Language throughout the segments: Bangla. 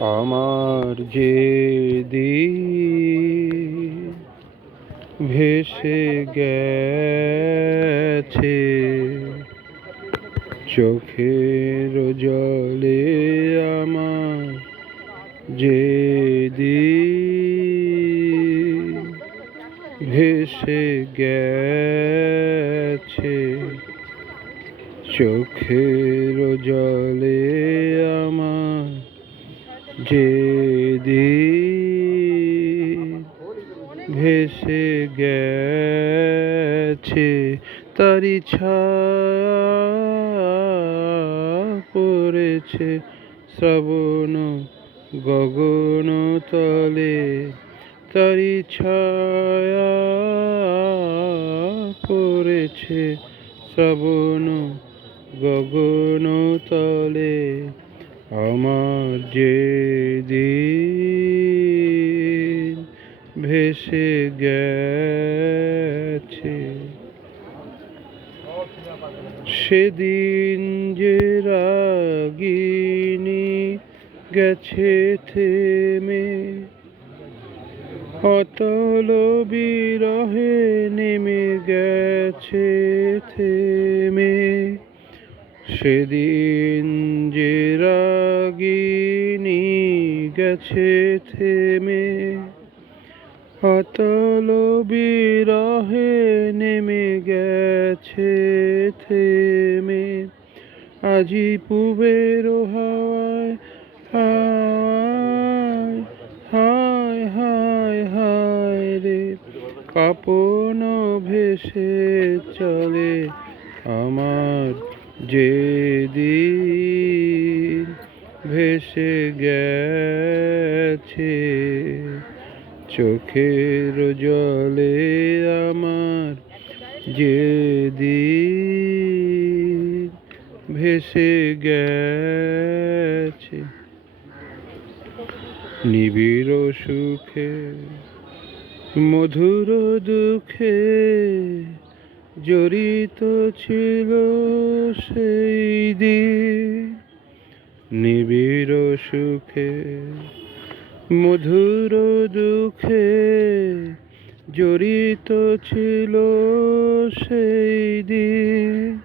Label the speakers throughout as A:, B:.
A: আমার যে ভেসে গেছে চোখের জলে আমার যে ভেসে গেছে চোখের জলে আমার যে ভেসে গেছে তারি পড়েছে শ্রবণ গগন তলে তারি ছায়া পড়েছে শ্রবণ গগন তলে আমার যে দিন ভেসে গেছে। সেদিন যে রাগিনী গেছে থেমে, অতল বিরহে নেমে গেছে থেমে। সেদিন যে রাগিনী গেছে থেমে। অতল বিরহে নেমে গেছে থেমে। আজি পুবের হাওয়ায় হায় হায় হায় হায় রে। কাপন ভেসে চলে আমার যে দিন ভেসে গেছে। চোখের জলে আমার যে দিন ভেসে গেছে। নিবিড় সুখে, মধুর দুঃখে জড়িত ছিল সেই দিন নিবিড় সুখে, মধুর দুঃখে জড়িত ছিল সেই দিন।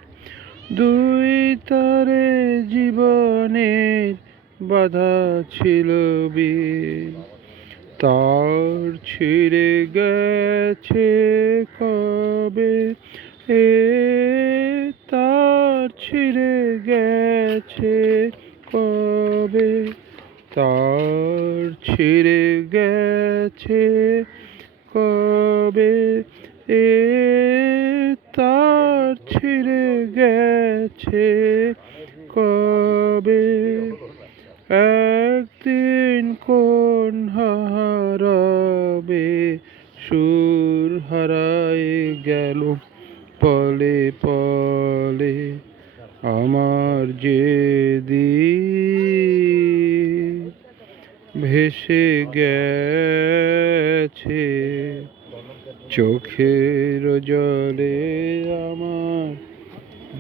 A: দুই তারে জীবনের বাধা ছিল বীর। তার ছিঁড়ে গেছে কবে? এ তার ছিঁড়ে গেছে কবে তার ছিঁড়ে গেছে। কবে এ তার ছিঁড়ে গেছে? কবে একদিন কোন হারাবে? সুর হারায় গেল পলে পলে। আমার যে দিন ভেসে গেছে, চোখের জলে আমার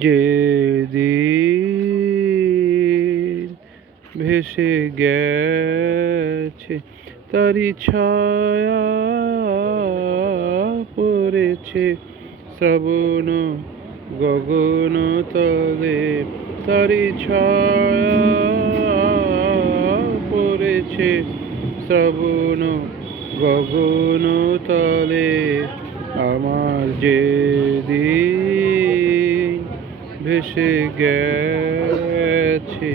A: যে দিন ভেসে গেছে তারি ছায়া পড়েছে, শ্রবণ গগন তলে তারি ছায়া পড়েছে শ্রাবণ গগন তলে আমার যে ভেসে গেছে।